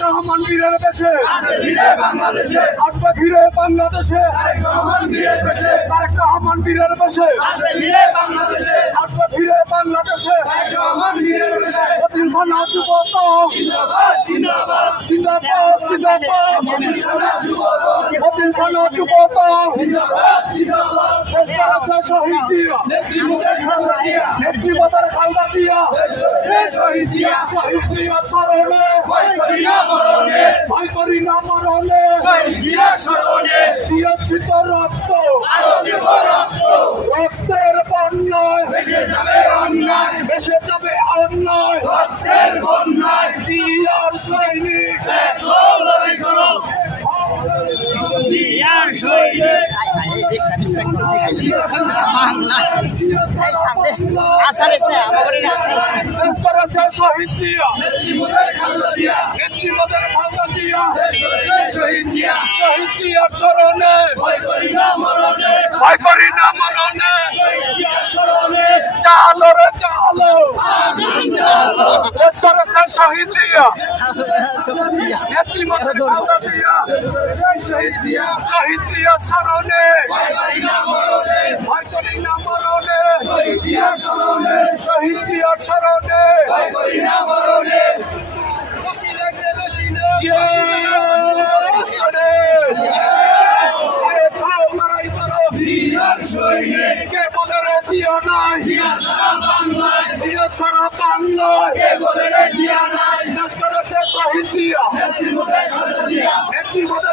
রহমানের দেশে বাংলাদেশে আসবে ফিরে বাংলাদেশে তারেক রহমান বীরের বেশে আসবে ফিরে বাংলাদেশে অতিলখানা যুবক জিন্দাবাদ জিন্দাবাদ অতিলখানা যুবক শহীদ জিয়া নেত্রীমতের খালদা জিয়া শহীদ জিয়া স্মরণে ভয় করি না মরণে দিয়েছি তো রক্ত রক্তের বন্যায় ভেসে যাবে অন্যায় দিয়ার সৈনিক শহীদ জিয়া নেত্রীমতের খালদা জিয়া শহীদ জিয়ার স্মরণে ভয় করি না মরণে চালো রে চালো শহীদ জিয়া নেত্রীমতের খালদা জিয়া শহীদ জিয়ার স্মরণে ভয় করি না মরণে শহীদ জিয়ার স্মরণে কে বলে রে জিয়া নাই জিয়া সারা বাংলায় শহীদ জিয়া নেত্রীমতের